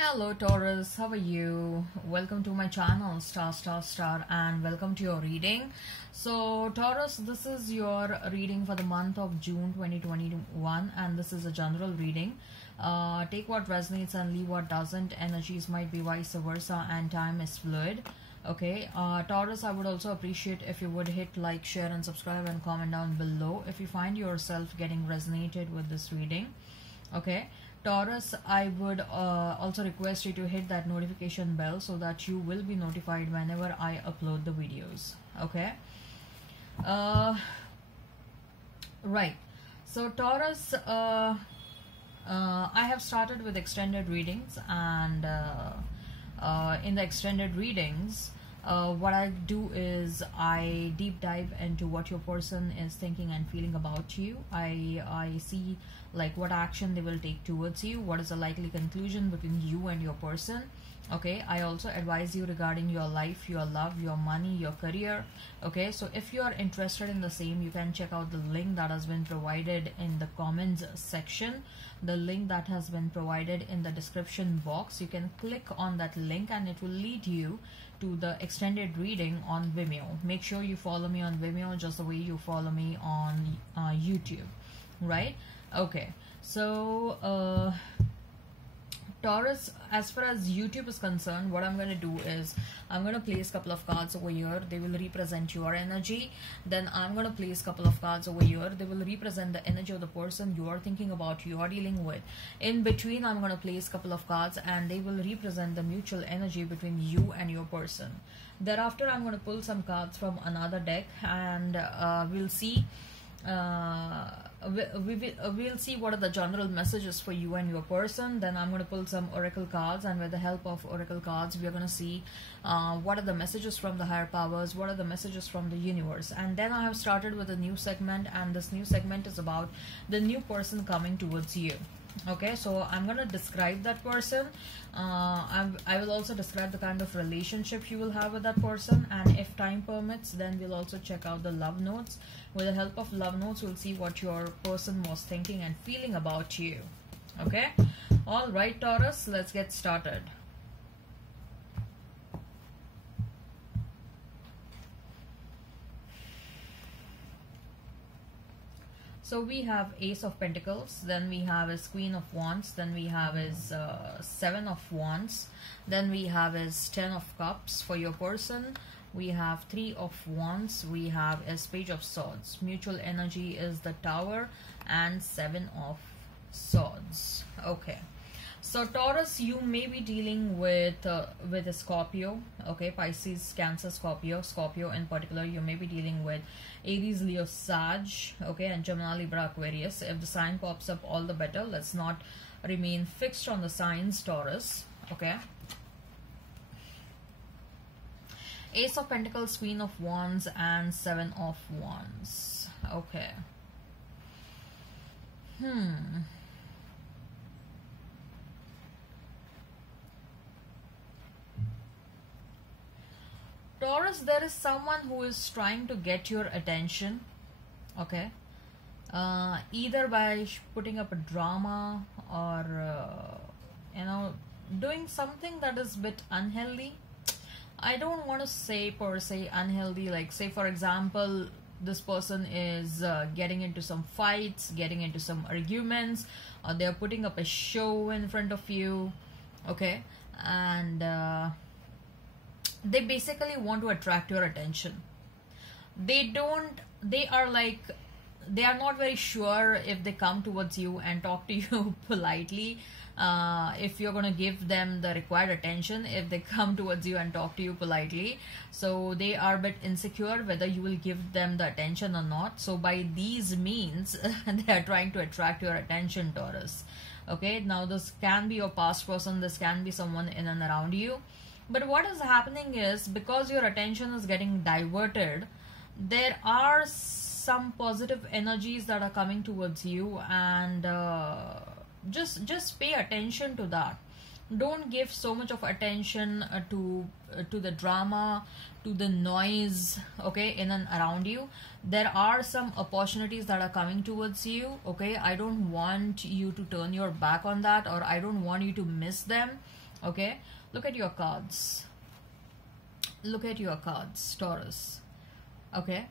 Hello Taurus, how are you? Welcome to my channel Star, and welcome to your reading. So Taurus, this is your reading for the month of June 2021 and this is a general reading. Take what resonates and leave what doesn't. Energies might be vice versa and time is fluid. Okay, Taurus, I would also appreciate if you would hit like, share and subscribe and comment down below if you find yourself getting resonated with this reading. Okay, Taurus, I would also request you to hit that notification bell so that you will be notified whenever I upload the videos. Okay, right. So Taurus, I have started with extended readings, and in the extended readings, what I do is I deep dive into what your person is thinking and feeling about you. I see like what action they will take towards you, what is the likely conclusion between you and your person. Okay, I also advise you regarding your life, your love, your money, your career. Okay, so if you are interested in the same, you can check out the link that has been provided in the comments section, the link that has been provided in the description box. You can click on that link and it will lead you to the extended reading on Vimeo. Make sure you follow me on Vimeo just the way you follow me on YouTube, right? Okay, so Taurus, as far as YouTube is concerned, what I'm going to do is I'm going to place a couple of cards over here. They will represent your energy. Then I'm going to place a couple of cards over here. They will represent the energy of the person you are thinking about, you are dealing with. In between, I'm going to place a couple of cards and they will represent the mutual energy between you and your person. Thereafter, I'm going to pull some cards from another deck and we'll see we'll see what are the general messages for you and your person. Then I'm going to pull some oracle cards, and with the help of oracle cards we're going to see what are the messages from the higher powers, what are the messages from the universe. And then I have started with a new segment, and this new segment is about the new person coming towards you. Okay, so I'm going to describe that person. I will also describe the kind of relationship you will have with that person, and if time permits then we'll also check out the love notes. With the help of love notes we'll see what your person was thinking and feeling about you. Okay, all right Taurus, let's get started. So we have Ace of Pentacles, then we have his Queen of Wands, then we have his Seven of Wands, then we have his Ten of Cups for your person. We have Three of Wands, we have his Page of Swords. Mutual energy is the Tower and Seven of Swords. Okay. So Taurus, you may be dealing with a Scorpio, okay, Pisces, Cancer, Scorpio in particular. You may be dealing with Aries, Leo, Sag, okay, and Gemini, Libra, Aquarius. If the sign pops up, all the better. Let's not remain fixed on the signs, Taurus, okay. Ace of Pentacles, Queen of Wands, and Seven of Wands. Okay. Taurus, there is someone who is trying to get your attention, okay, either by putting up a drama or you know, doing something that is a bit unhealthy. I don't want to say per se unhealthy, like say for example this person is getting into some fights, getting into some arguments, or they're putting up a show in front of you, okay, and they basically want to attract your attention. They are not very sure if they come towards you and talk to you politely, if you're going to give them the required attention, if they come towards you and talk to you politely. So they are a bit insecure whether you will give them the attention or not. So by these means they are trying to attract your attention, Taurus. Okay, now this can be your past person, this can be someone in and around you. But what is happening is, because your attention is getting diverted, there are some positive energies that are coming towards you, and just pay attention to that. Don't give so much of attention to the drama, to the noise, okay, in and around you. There are some opportunities that are coming towards you, okay. I don't want you to turn your back on that, or I don't want you to miss them. Okay, look at your cards. Look at your cards, Taurus. Okay,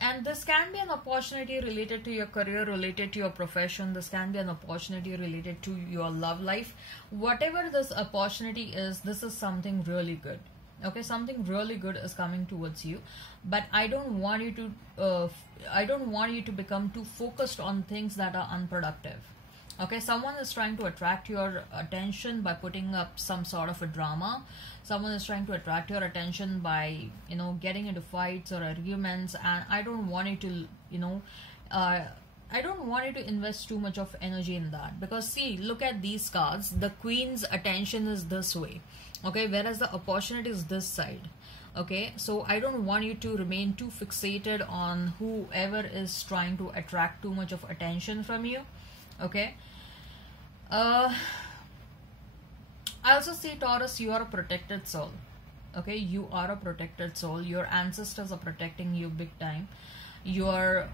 and this can be an opportunity related to your career, related to your profession. This can be an opportunity related to your love life. Whatever this opportunity is, this is something really good. Okay, something really good is coming towards you, but I don't want you to become too focused on things that are unproductive. Okay, someone is trying to attract your attention by putting up some sort of a drama. Someone is trying to attract your attention by, getting into fights or arguments, and I don't want you to, I don't want you to invest too much of energy in that, because see, look at these cards. The Queen's attention is this way, okay, whereas the opportunity is this side. Okay, so I don't want you to remain too fixated on whoever is trying to attract too much of attention from you. Okay, I also see, Taurus, you are a protected soul. Okay, you are a protected soul. Your ancestors are protecting you big time. Your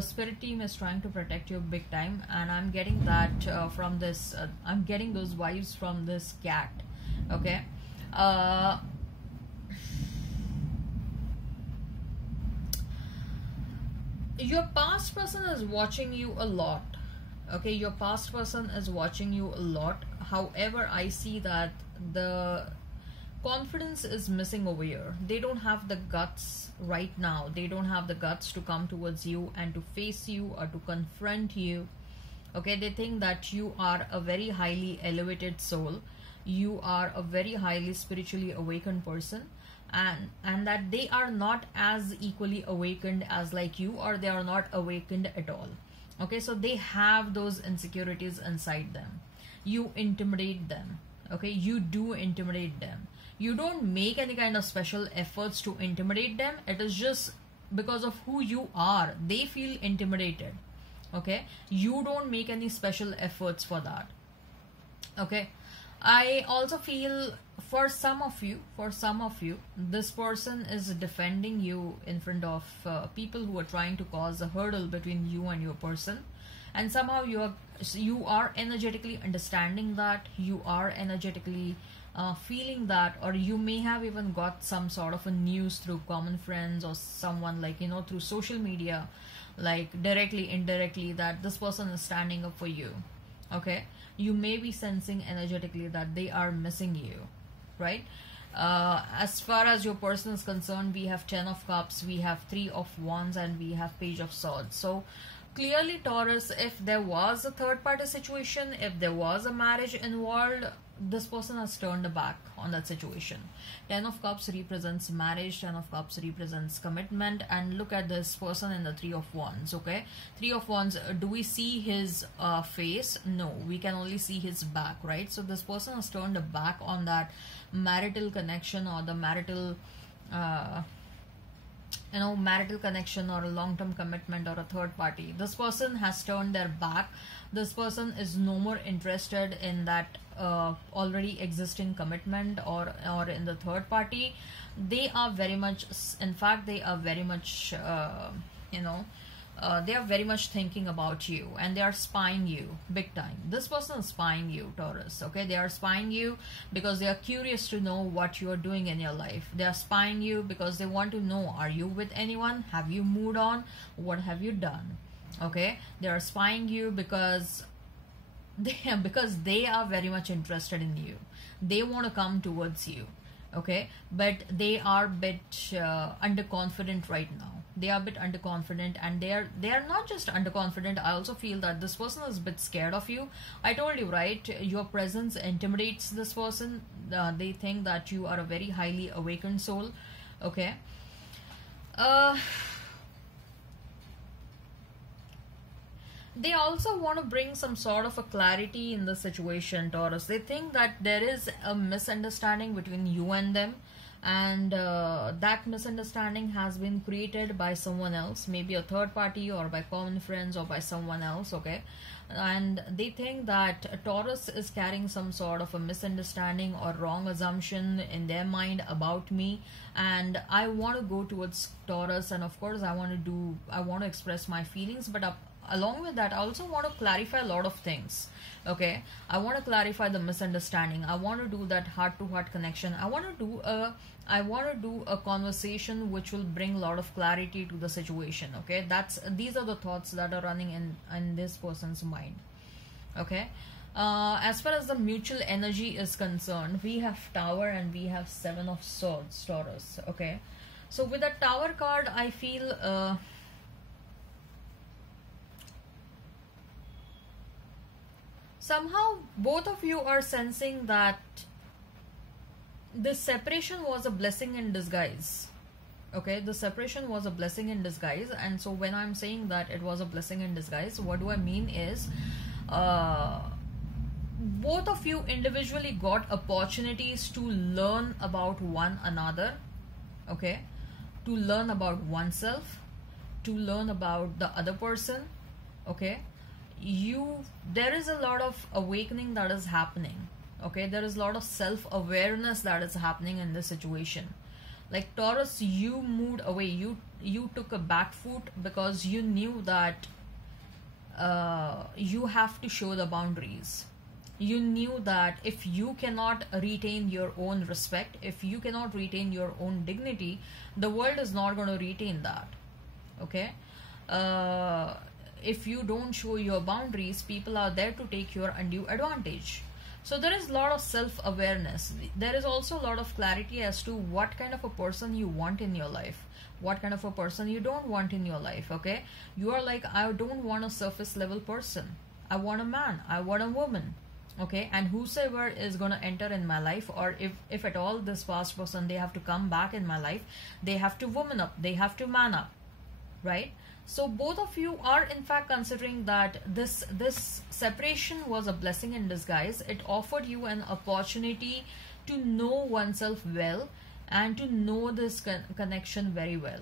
spirit team is trying to protect you big time, and I'm getting that from this. I'm getting those vibes from this cat. Okay. Your past person is watching you a lot. Okay, your past person is watching you a lot. However, I see that the confidence is missing over here. They don't have the guts right now. They don't have the guts to come towards you and to face you or to confront you. Okay, they think that you are a very highly elevated soul. You are a very highly spiritually awakened person, and that they are not as equally awakened as like you, or they are not awakened at all. Okay, so they have those insecurities inside them. You intimidate them. Okay, you do intimidate them. You don't make any kind of special efforts to intimidate them. It is just because of who you are. They feel intimidated. Okay, you don't make any special efforts for that. Okay, I also feel for some of you, this person is defending you in front of people who are trying to cause a hurdle between you and your person, and somehow you are energetically understanding that, you are energetically feeling that, or you may have even got some sort of a news through common friends or someone, like, through social media, like directly, indirectly, that this person is standing up for you. Okay, you may be sensing energetically that they are missing you, right? As far as your person is concerned, we have 10 of Cups, we have 3 of Wands, and we have Page of Swords. So clearly, Taurus, if there was a third party situation, if there was a marriage involved, this person has turned back on that situation. 10 of Cups represents marriage, 10 of Cups represents commitment, and look at this person in the 3 of Wands. Okay, 3 of Wands, do we see his face? No, we can only see his back, right? So this person has turned back on that marital connection, or the marital marital connection, or a long-term commitment, or a third party. This person has turned their back. This person is no more interested in that already existing commitment, or in the third party. They are very much, in fact, they are very much they are very much thinking about you, and they are spying you big time. This person is spying you, Taurus. Okay, they are spying you because they are curious to know what you are doing in your life. They are spying you because they want to know, are you with anyone? Have you moved on? What have you done? Okay, they are spying you because they are very much interested in you. They want to come towards you. Okay, but they are a bit underconfident right now. They are a bit underconfident, and they are not just underconfident. I also feel that this person is a bit scared of you. I told you, right? Your presence intimidates this person. They think that you are a very highly awakened soul. Okay. They also want to bring some sort of a clarity in the situation, Taurus. They think that there is a misunderstanding between you and them, and that misunderstanding has been created by someone else, maybe a third party, or by common friends, or by someone else. Okay, and they think that Taurus is carrying some sort of a misunderstanding or wrong assumption in their mind about me, and I want to go towards Taurus, and of course I want to express my feelings, but along with that, I also want to clarify a lot of things. Okay, I want to clarify the misunderstanding. I want to do that heart to heart connection. I want to do a conversation which will bring a lot of clarity to the situation. Okay, these are the thoughts that are running in this person's mind. Okay, as far as the mutual energy is concerned, we have Tower and we have Seven of Swords, Taurus. Okay, so with the Tower card, I feel somehow both of you are sensing that this separation was a blessing in disguise. Okay, the separation was a blessing in disguise. And so when I'm saying that it was a blessing in disguise, what do I mean is both of you individually got opportunities to learn about one another. Okay, to learn about oneself, to learn about the other person. Okay, there is a lot of awakening that is happening. Okay, there is a lot of self-awareness that is happening in this situation. Like Taurus, you moved away, you took a back foot because you knew that you have to show the boundaries. You knew that if you cannot retain your own respect, if you cannot retain your own dignity, the world is not going to retain that. Okay, if you don't show your boundaries, people are there to take your undue advantage. So there is a lot of self-awareness. There is also a lot of clarity as to what kind of a person you want in your life, what kind of a person you don't want in your life. Okay, you are like, I don't want a surface level person. I want a man, I want a woman. Okay, and whosoever is going to enter in my life, or if at all this past person, they have to come back in my life, they have to woman up, they have to man up, right? So both of you are in fact considering that this separation was a blessing in disguise. It offered you an opportunity to know oneself well and to know this connection very well.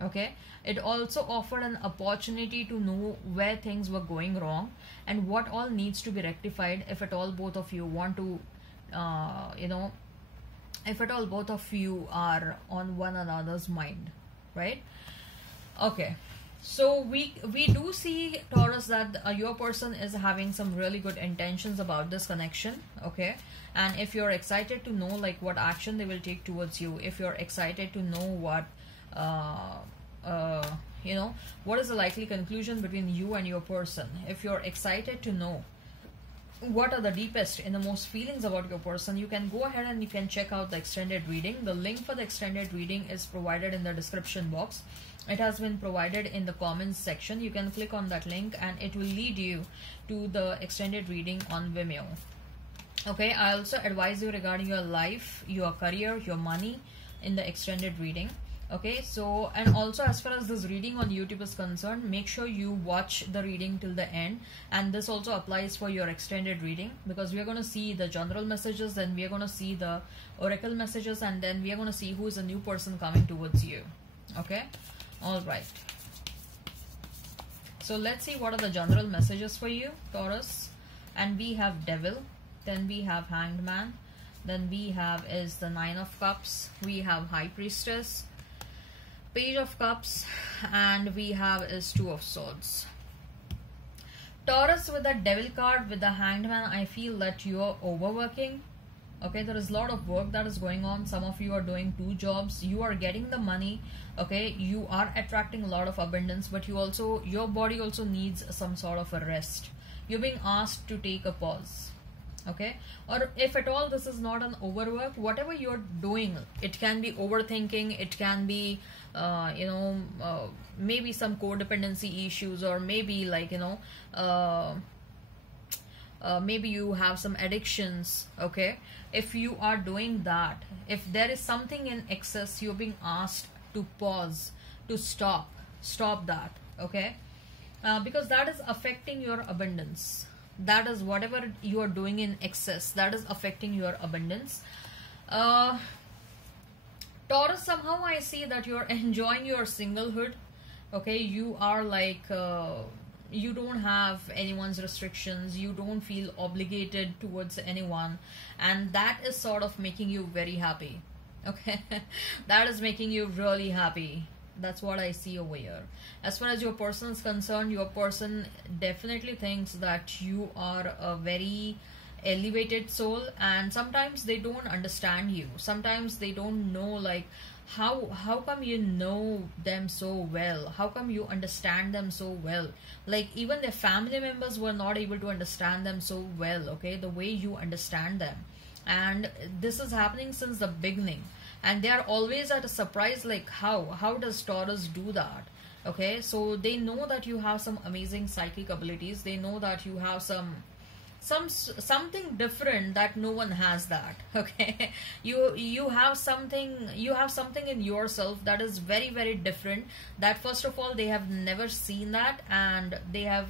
Okay, it also offered an opportunity to know where things were going wrong and what all needs to be rectified, if at all both of you want to if at all both of you are on one another's mind, right? Okay, so we do see, Taurus, that your person is having some really good intentions about this connection. Okay, and if you're excited to know like what action they will take towards you, if you're excited to know what what is the likely conclusion between you and your person, if you're excited to know what are the deepest and the most feelings about your person, you can go ahead and you can check out the extended reading. The link for the extended reading is provided in the description box. It has been provided in the comments section. You can click on that link and it will lead you to the extended reading on Vimeo. Okay, I also advise you regarding your life, your career, your money in the extended reading. Okay, so and also as far as this reading on YouTube is concerned, make sure you watch the reading till the end, and this also applies for your extended reading, because we are going to see the general messages, then we are going to see the oracle messages, and then we are going to see who is a new person coming towards you. Okay, all right, so let's see what are the general messages for you, Taurus. And we have Devil, then we have Hanged Man, then we have is the Nine of Cups, we have High Priestess, Page of Cups, and we have is Two of Swords. Taurus, with the Devil card, with the Hanged Man, I feel that you are overworking. Okay, there is a lot of work that is going on. Some of you are doing 2 jobs. You are getting the money. Okay, you are attracting a lot of abundance, but your body also needs some sort of a rest. You're being asked to take a pause. Okay, or if at all this is not an overwork, whatever you're doing, it can be overthinking, it can be maybe some codependency issues, or maybe like maybe you have some addictions. Okay, if you are doing that, if there is something in excess, you're being asked to pause, to stop that. Okay, because that is affecting your abundance. That is whatever you are doing in excess, that is affecting your abundance. Taurus, somehow I see that you're enjoying your singlehood. Okay, you are like you don't have anyone's restrictions, you don't feel obligated towards anyone, and that is sort of making you very happy. Okay, that is making you really happy. That's what I see over here. As far as your person is concerned, your person definitely thinks that you are a very elevated soul, and sometimes they don't understand you. Sometimes they don't know, like, how come you know them so well? How come you understand them so well? Like, even their family members were not able to understand them so well, okay, the way you understand them. And this is happening since the beginning, and they are always at a surprise, like, how does Taurus do that? Okay, so they know that you have some amazing psychic abilities. They know that you have something different, that no one has that. Okay, you have something in yourself that is very, very different, that first of all they have never seen that, and they have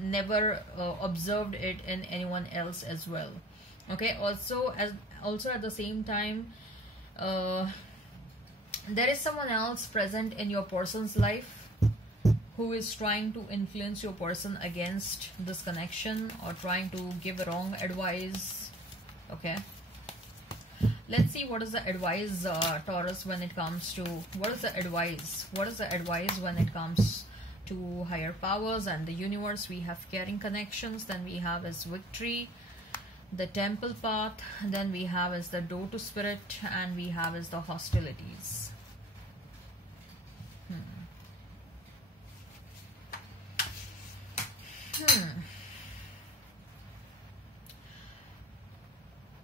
never observed it in anyone else as well. Okay, also at the same time, uh, there is someone else present in your person's life who is trying to influence your person against this connection, or trying to give wrong advice. Okay, let's see what is the advice, Taurus, when it comes to what is the advice when it comes to higher powers and the universe. We have caring connections, then we have is victory, the temple path, then we have is the door to spirit, and we have is the hostilities.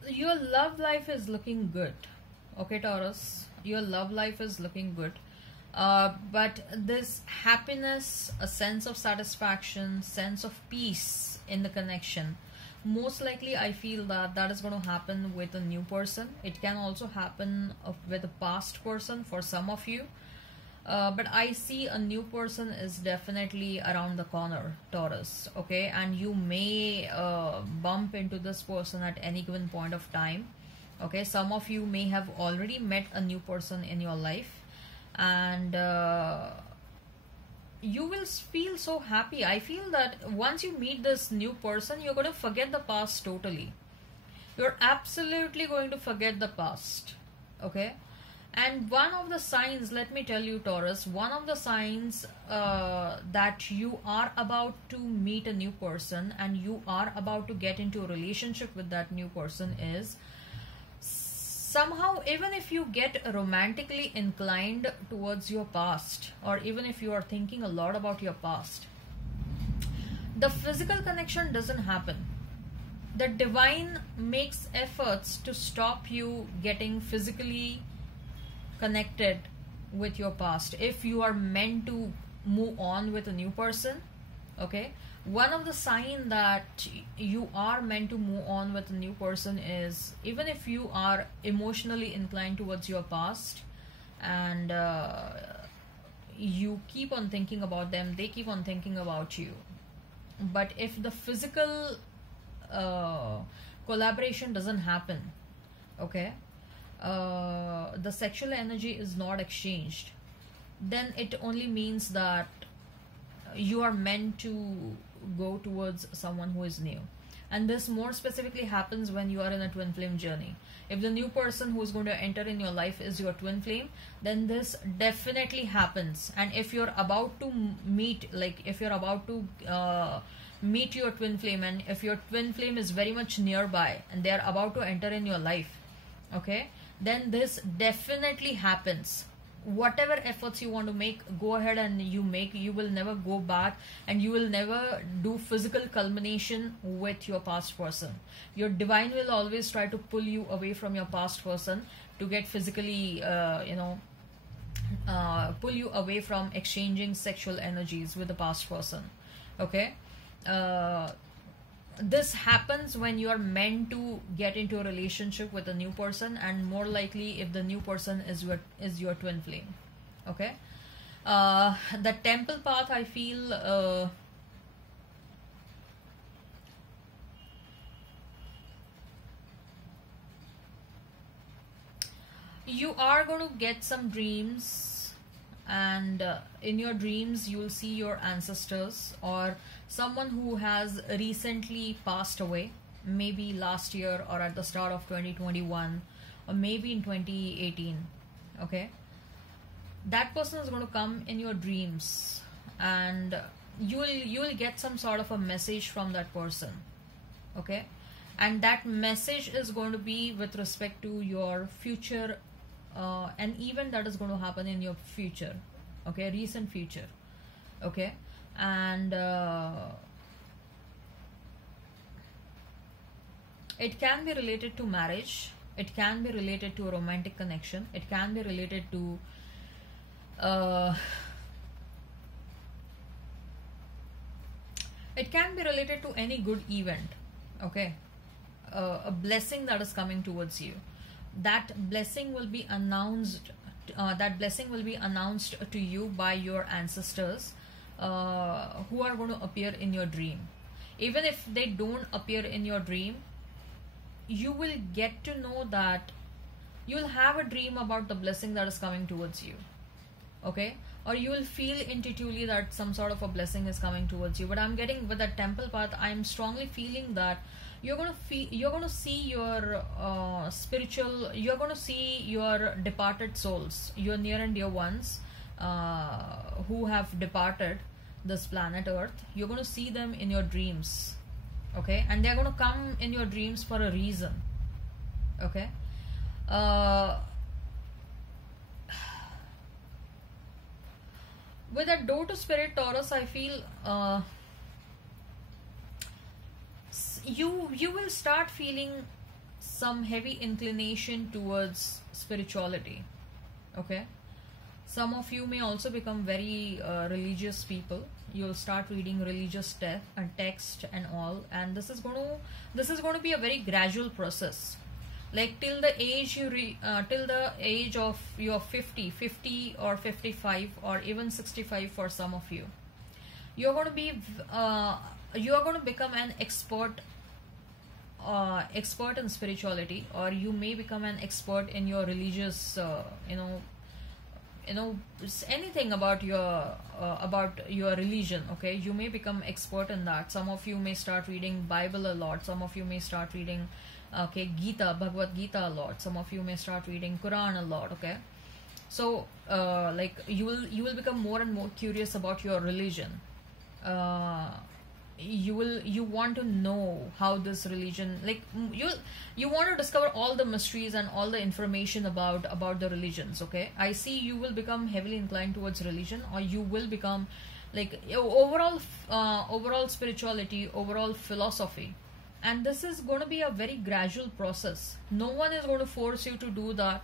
Your love life is looking good. Okay, Taurus, your love life is looking good. But this happiness, a sense of satisfaction, sense of peace in the connection, most likely I feel that that is going to happen with a new person. It can also happen with a past person for some of you. But I see a new person is definitely around the corner, Taurus. Okay, and you may bump into this person at any given point of time. Okay, some of you may have already met a new person in your life, and you will feel so happy. I feel that once you meet this new person, you're going to forget the past totally. You're absolutely going to forget the past. Okay, and one of the signs, let me tell you, Taurus, one of the signs that you are about to meet a new person and you are about to get into a relationship with that new person is, somehow, even if you get romantically inclined towards your past, or even if you are thinking a lot about your past, the physical connection doesn't happen. The divine makes efforts to stop you getting physically connected with your past if you are meant to move on with a new person. Okay, one of the sign that you are meant to move on with a new person is, even if you are emotionally inclined towards your past, and you keep on thinking about them, they keep on thinking about you, but if the physical collaboration doesn't happen, okay, the sexual energy is not exchanged, then it only means that you are meant to go towards someone who is new. And this more specifically happens when you are in a twin flame journey. If the new person who is going to enter in your life is your twin flame, then this definitely happens. And if you're about to meet, like if you're about to meet your twin flame, and if your twin flame is very much nearby and they are about to enter in your life, okay, then this definitely happens. Whatever efforts you want to make, go ahead and you will never go back, and you will never do physical culmination with your past person. Your divine will always try to pull you away from your past person to get physically pull you away from exchanging sexual energies with the past person. Okay, this happens when you are meant to get into a relationship with a new person, and more likely if the new person is your twin flame. Okay, the temple path, I feel you are going to get some dreams, and in your dreams you'll see your ancestors or someone who has recently passed away, maybe last year or at the start of 2021, or maybe in 2018. Okay, that person is going to come in your dreams, and you will get some sort of a message from that person. Okay, and that message is going to be with respect to your future, an event that is going to happen in your future. Okay, recent future. Okay, and it can be related to marriage, it can be related to a romantic connection, it can be related to uh, it can be related to any good event. Okay, a blessing that is coming towards you. That blessing will be announced, that blessing will be announced to you by your ancestors, who are going to appear in your dream. Even if they don't appear in your dream, you will get to know that you'll have a dream about the blessing that is coming towards you. Okay, or you will feel intuitively that some sort of a blessing is coming towards you. But I'm getting with that temple path, I'm strongly feeling that you're going to feel, you're going to see your spiritual, you're going to see your departed souls, your near and dear ones, who have departed this planet earth. You're going to see them in your dreams. Okay, and they're going to come in your dreams for a reason. Okay, with that door to spirit, Taurus, I feel you will start feeling some heavy inclination towards spirituality. Okay, some of you may also become very religious people. You'll start reading religious text and all, and this is going to be a very gradual process. Like till the age till the age of your 50 or 55 or even 65 for some of you, you're going to be you are going to become an expert in spirituality, or you may become an expert in your religious anything about your religion. Okay, you may become expert in that. Some of you may start reading Bible a lot, some of you may start reading Bhagavad Gita a lot, some of you may start reading Quran a lot. Okay, so like you will become more and more curious about your religion. You want to know how this religion, like you want to discover all the mysteries and all the information about the religions. Okay, I see you will become heavily inclined towards religion, or you will become like overall spirituality, overall philosophy. And this is going to be a very gradual process. No one is going to force you to do that.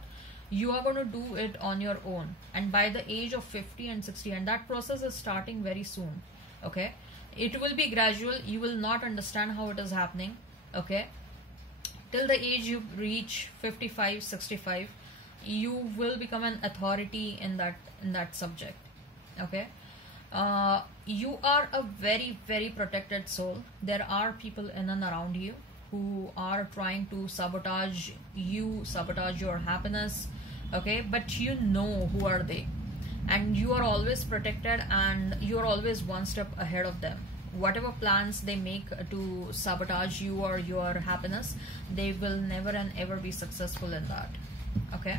You are going to do it on your own, and by the age of 50 and 60, and that process is starting very soon. Okay, it will be gradual. You will not understand how it is happening. Okay, till the age you reach 55, 65, you will become an authority in that subject. Okay, you are a very, very protected soul. There are people in and around you who are trying to sabotage you, sabotage your happiness. Okay, but you know who are they, and you are always protected, and you are always one step ahead of them. Whatever plans they make to sabotage you or your happiness, they will never and ever be successful in that. Okay,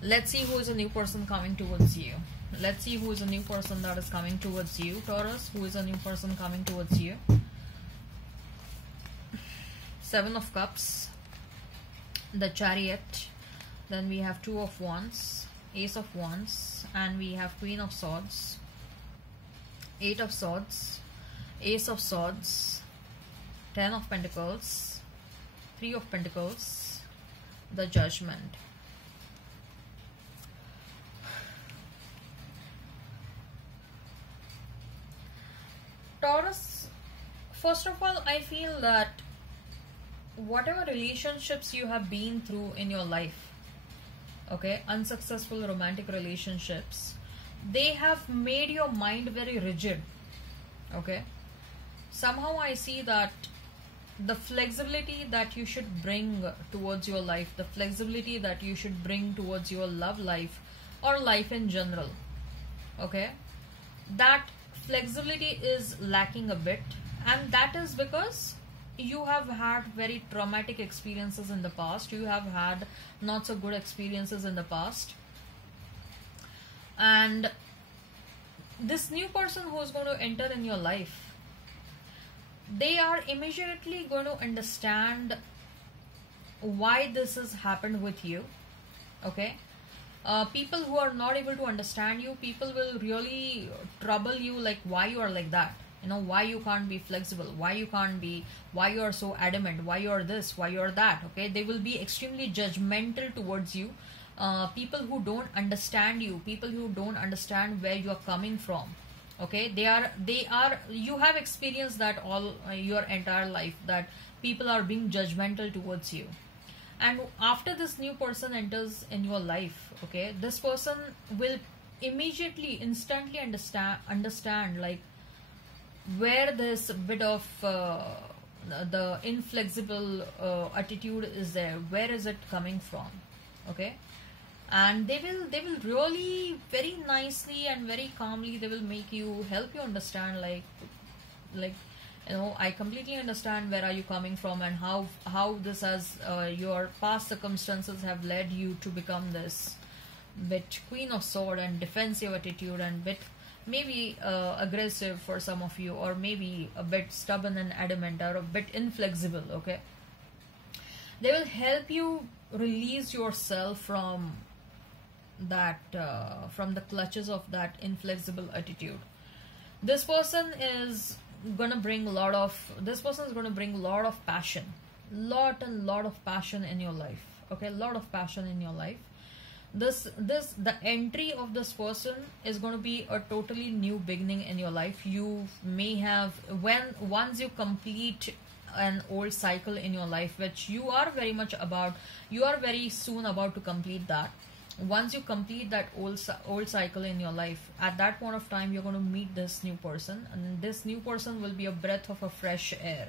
let's see who is a new person coming towards you. Let's see who is a new person that is coming towards you, Taurus. Who is a new person coming towards you? Seven of Cups, the Chariot, then we have Two of Wands, Ace of Wands, and we have Queen of Swords, Eight of Swords, Ace of Swords, Ten of Pentacles, Three of Pentacles, the Judgment. Taurus, first of all, I feel that whatever relationships you have been through in your life, okay, unsuccessful romantic relationships, they have made your mind very rigid. Okay, somehow I see that the flexibility that you should bring towards your life, the flexibility that you should bring towards your love life or life in general, okay, that flexibility is lacking a bit, and that is because you have had very traumatic experiences in the past. You have had not so good experiences in the past, And this new person who is going to enter in your life, they are immediately going to understand why this has happened with you. Okay, people who are not able to understand you, people will really trouble you, like why you are like that, you know, why you can't be flexible, why you can't be, why you are so adamant, why you are this, why you are that. Okay, they will be extremely judgmental towards you. People who don't understand you, people who don't understand where you are coming from. Okay, they are you have experienced that all your entire life, that people are being judgmental towards you. And after this new person enters in your life, okay, this person will immediately, instantly understand like where this bit of the inflexible attitude is there, where is it coming from. Okay, and they will really very nicely and very calmly, they will make you, help you understand like you know, I completely understand where are you coming from, and how this has your past circumstances have led you to become this bit queen of sword and defensive attitude, and bit maybe aggressive for some of you, or maybe a bit stubborn and adamant, or a bit inflexible. Okay, they will help you release yourself from that from the clutches of that inflexible attitude. This person is gonna bring a lot of, this person is gonna bring a lot of passion, lot of passion in your life. Okay, lot of passion in your life. This the entry of this person is going to be a totally new beginning in your life. You may have, when once you complete an old cycle in your life, which you are very much about, you are very soon about to complete that. Once you complete that old cycle in your life, at that point of time you're going to meet this new person, and this new person will be a breath of a fresh air.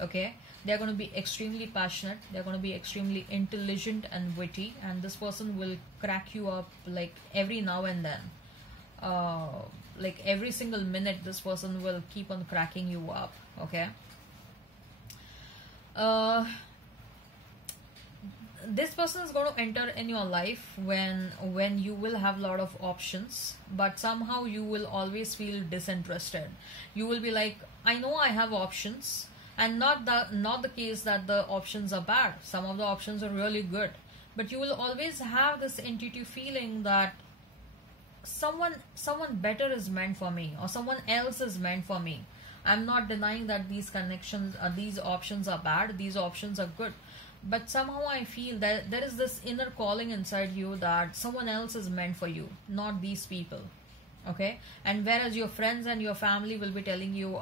Okay, they're going to be extremely passionate, they're going to be extremely intelligent and witty, and this person will crack you up like every now and then. Like every single minute this person will keep on cracking you up. Okay, this person is going to enter in your life when you will have a lot of options, but somehow you will always feel disinterested. You will be like, I know I have options, and not the case that the options are bad. Some of the options are really good, but you will always have this intuitive feeling that someone better is meant for me, or someone else is meant for me. I'm not denying that these connections, these options are bad, these options are good, but somehow I feel that there is this inner calling inside you that someone else is meant for you, not these people. Okay, and whereas your friends and your family will be telling you,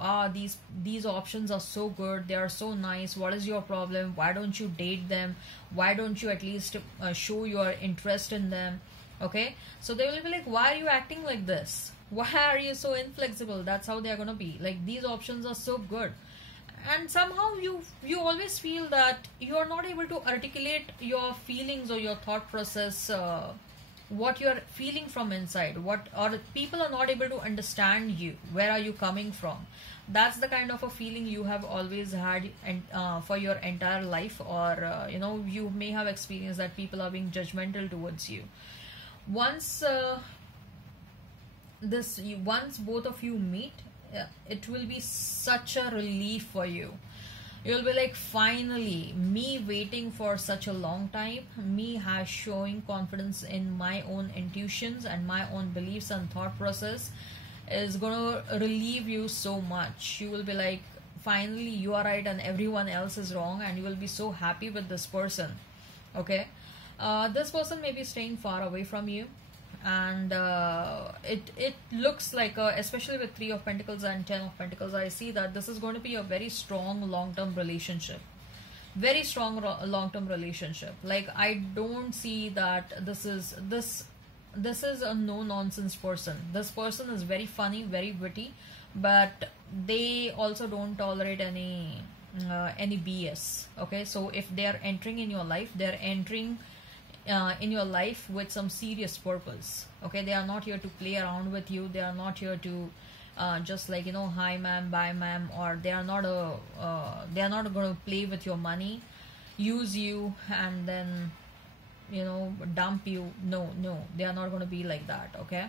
these options are so good, they are so nice, what is your problem, why don't you date them, why don't you at least show your interest in them. Okay, so they will be like, why are you acting like this, why are you so inflexible? That's how they are going to be like, these options are so good. And somehow you always feel that you are not able to articulate your feelings or your thought process, what you're feeling from inside, what, or people are not able to understand you, where are you coming from. That's the kind of a feeling you have always had, and for your entire life, or you know, you may have experienced that people are being judgmental towards you. Once once both of you meet, it will be such a relief for you. You'll be like, finally, me waiting for such a long time, me has showing confidence in my own intuitions and my own beliefs and thought process is gonna relieve you so much. You will be like, finally you are right and everyone else is wrong, and you will be so happy with this person. Okay, this person may be staying far away from you, and it looks like, especially with 3 of Pentacles and 10 of Pentacles, I see that this is going to be a very strong long-term relationship, very strong long-term relationship. Like, I don't see that this is a no-nonsense person. This person is very funny, very witty, but they also don't tolerate any BS. Okay, so if they are entering in your life, they're entering in your life with some serious purpose. Okay, they are not here to play around with you, they are not here to just like, you know, hi ma'am, bye ma'am, or they are not going to play with your money, use you, and then dump you. No, they are not going to be like that. Okay.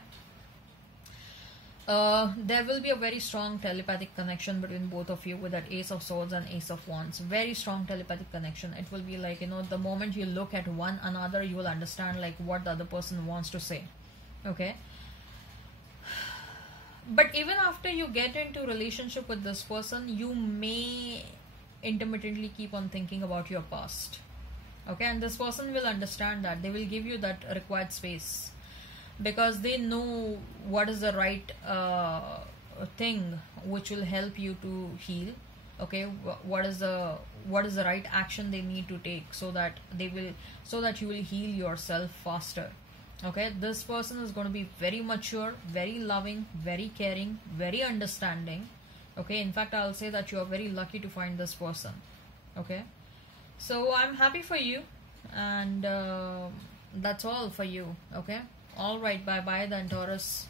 There will be a very strong telepathic connection between both of you with that Ace of Swords and Ace of Wands. Very strong telepathic connection. It will be like, the moment you look at one another, you will understand like what the other person wants to say. Okay. But even after you get into relationship with this person, you may intermittently keep on thinking about your past. Okay, and this person will understand that. They will give you that required space, because they know what is the right thing which will help you to heal. Okay, what is the right action they need to take, so that you will heal yourself faster. Okay, this person is going to be very mature, very loving, very caring, very understanding. Okay, in fact, I'll say that you are very lucky to find this person. Okay, so I'm happy for you, and that's all for you. Okay, all right, bye bye then, Taurus.